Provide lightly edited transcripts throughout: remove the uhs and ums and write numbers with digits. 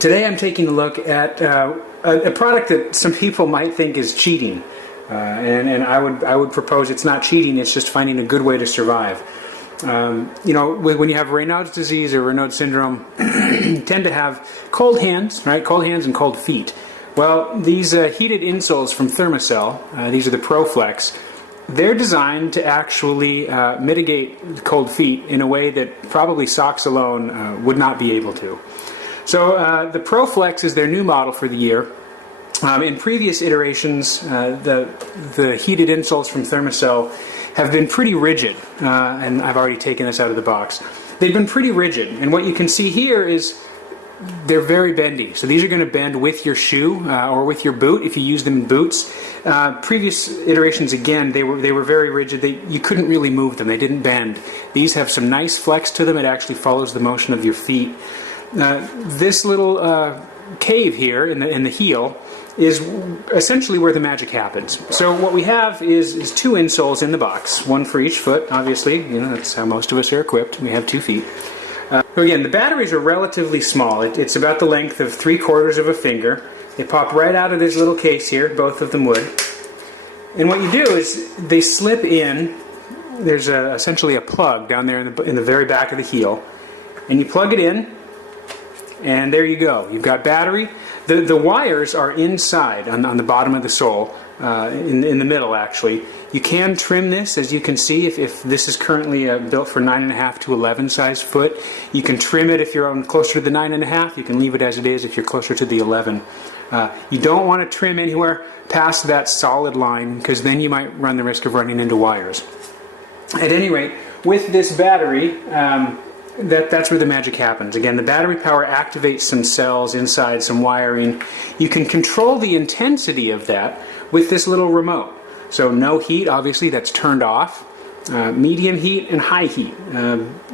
Today I'm taking a look at a product that some people might think is cheating, and I would propose it's not cheating, it's just finding a good way to survive. You know, when you have Raynaud's disease or Raynaud's syndrome, you tend to have cold hands, right? Cold hands and cold feet. Well, these heated insoles from Thermacell, these are the ProFlex, they're designed to actually mitigate cold feet in a way that probably socks alone would not be able to. So the ProFlex is their new model for the year. In previous iterations, the heated insoles from Thermacell have been pretty rigid, and I've already taken this out of the box. They've been pretty rigid, and what you can see here is they're very bendy. So these are going to bend with your shoe or with your boot if you use them in boots. Previous iterations, again, they were very rigid. You couldn't really move them. They didn't bend. These have some nice flex to them. It actually follows the motion of your feet. This little cave here in the heel is essentially where the magic happens. So what we have is two insoles in the box, one for each foot. Obviously, you know, that's how most of us are equipped. We have 2 feet. So again, the batteries are relatively small. It's about the length of 3/4 of a finger. They pop right out of this little case here, both of them would. And what you do is they slip in. There's essentially a plug down there in the very back of the heel, and you plug it in, and there you go. You've got battery. The wires are inside on the bottom of the sole, in the middle actually. You can trim this, as you can see, if this is currently built for 9.5 to 11 size foot. You can trim it if you're on closer to the 9.5. You can leave it as it is if you're closer to the 11. You don't want to trim anywhere past that solid line, because then you might run the risk of running into wires. At any rate, with this battery, that's where the magic happens. Again, the battery power activates some cells inside, some wiring. You can control the intensity of that with this little remote. So no heat, obviously, that's turned off. Medium heat and high heat.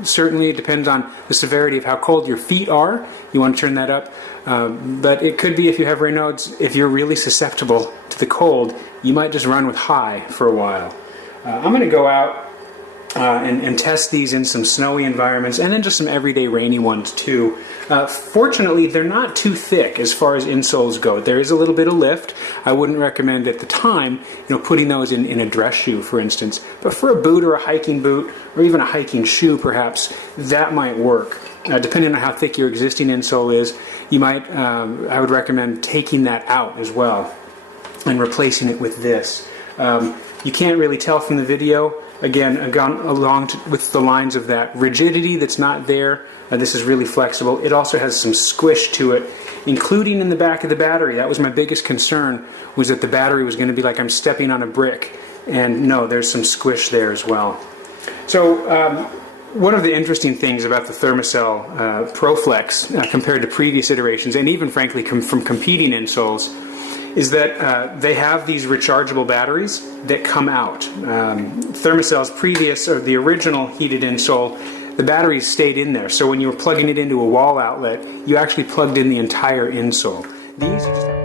Certainly it depends on the severity of how cold your feet are. You want to turn that up. But it could be, if you have Raynaud's, if you're really susceptible to the cold, you might just run with high for a while. I'm going to go out and test these in some snowy environments, and then just some everyday rainy ones too. Fortunately, they're not too thick as far as insoles go. There is a little bit of lift. I wouldn't recommend at the time, you know, putting those in a dress shoe, for instance. But for a boot or a hiking boot, or even a hiking shoe, perhaps that might work. Depending on how thick your existing insole is, you might. I would recommend taking that out as well and replacing it with this. You can't really tell from the video. Again, gone along with the lines of that rigidity that's not there. This is really flexible. It also has some squish to it, including in the back of the battery. That was my biggest concern, was that the battery was going to be like I'm stepping on a brick. And no, there's some squish there as well. So one of the interesting things about the Thermacell ProFlex compared to previous iterations, and even frankly from competing insoles, is that they have these rechargeable batteries that come out. Thermacell's previous, or the original heated insole, the batteries stayed in there. So when you were plugging it into a wall outlet, you actually plugged in the entire insole. These you just have